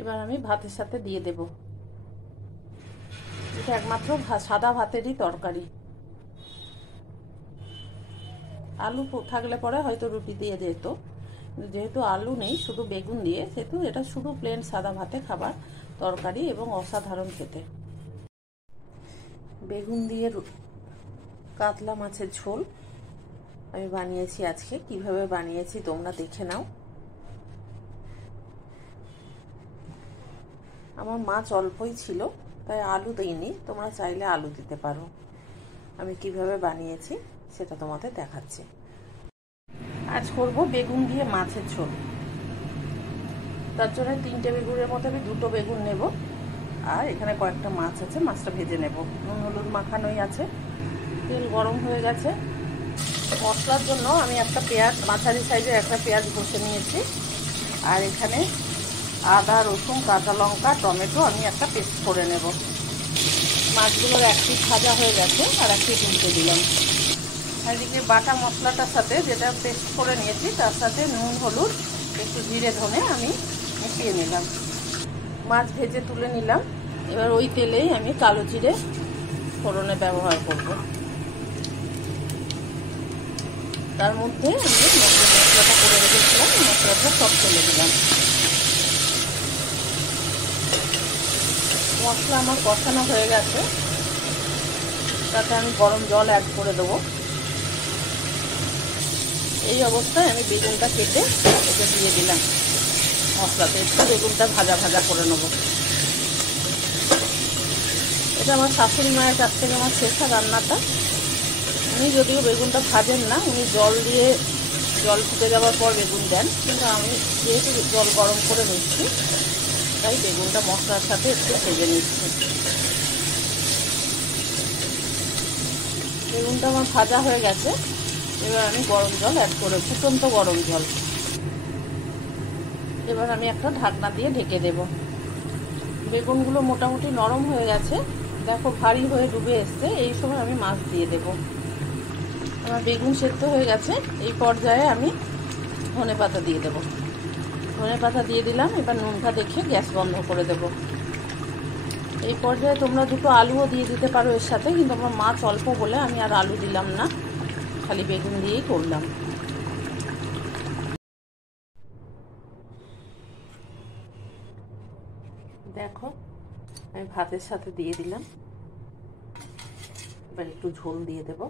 এবার আমি ভাতের সাথে দিয়ে দেব। এটা একমাত্র সাদা ভাতেরই তরকারি। আলু থাকলে পরে হয়তো রুটি দিয়ে যেত, যেহেতু আলু নেই, শুধু বেগুন দিয়ে, সেহেতু এটা শুধু প্লেন সাদা ভাতে খাবার তরকারি এবং অসাধারণ খেতে। বেগুন দিয়ে কাতলা মাছের ঝোল আমি বানিয়েছি আজকে। কিভাবে বানিয়েছি তোমরা দেখে নাও। আমার মাছ অল্পই ছিল, তাই আলু দিইনি, তোমরা চাইলে আলু দিতে পারো। আমি কিভাবে বানিয়েছি সেটা তোমাদের দেখাচ্ছি। আজ করব বেগুন দিয়ে মাছের ঝোল। তার জন্য 3টে বেগুনের মধ্যে আমি 2টো বেগুন নেব, আর এখানে কয়েকটা মাছ আছে, মাছটা ভেজে নেব। নুন হলুদ মাখানোই আছে। তেল গরম হয়ে গেছে। মশলার জন্য আমি একটা পেঁয়াজ, মাঝারি সাইজের একটা পেঁয়াজ ঘষে নিয়েছি, আর এখানে আদা রসুন কাঁচা লঙ্কা টমেটো আমি একটা পেস্ট করে নেব। মাছগুলোর এক পিঠ ভাজা হয়ে গেছে, আর এক পিঠ উল্টে দিলাম। এদিকে বাটা মশলাটার সাথে যেটা পেস্ট করে নিয়েছি তার সাথে নুন হলুদ একটু জিরে ধনে আমি মিশিয়ে নিলাম। মাছ ভেজে তুলে নিলাম। এবার ওই তেলেই আমি কালো জিরে ফোড়নে ব্যবহার করব। তার মধ্যে আমি মশলাটা করে রেখেছিলাম, মশলাটা সব ফেলে দিলাম। মশলা আমার কষানো হয়ে গেছে, তাতে আমি গরম জল অ্যাড করে দেবো। এই অবস্থায় আমি বেগুনটা কেটে ওকে দিয়ে দিলাম মশলাতে। একটু বেগুনটা ভাজা ভাজা করে নেব। এটা আমার শাশুড়ি মায়ের কাছ থেকে আমার শেখা রান্নাটা। উনি যদিও বেগুনটা ভাজেন না, উনি জল ফুটে যাওয়ার পর বেগুন দেন, কিন্তু আমি যেহেতু জল গরম করে নিচ্ছি তাই বেগুনটা মশলার সাথে একটু ভেজে নিচ্ছি। বেগুনটা আমার ভাজা হয়ে গেছে। এবার আমি গরম জল অ্যাড করে, ফুটন্ত গরম জল। এবার আমি একটা ঢাকনা দিয়ে ঢেকে দেব। বেগুনগুলো মোটামুটি নরম হয়ে গেছে, দেখো ভারী হয়ে ডুবে এসছে। এই সময় আমি মাছ দিয়ে দেব। আমার বেগুন সেদ্ধ হয়ে গেছে। এই পর্যায়ে আমি ধনেপাতা দিয়ে দেব। ধনেপাতা দিয়ে দিলাম। এবার নুনটা দেখে গ্যাস বন্ধ করে দেব। এই পর্যায়ে তোমরা 2টো আলুও দিয়ে দিতে পারো এর সাথে, কিন্তু আমার মাছ অল্প বলে আমি আর আলু দিলাম না, খালি বেগুন দিয়েই করলাম। দেখো আমি ভাতের সাথে দিয়ে দিলাম। এবার একটু ঝোল দিয়ে দেব।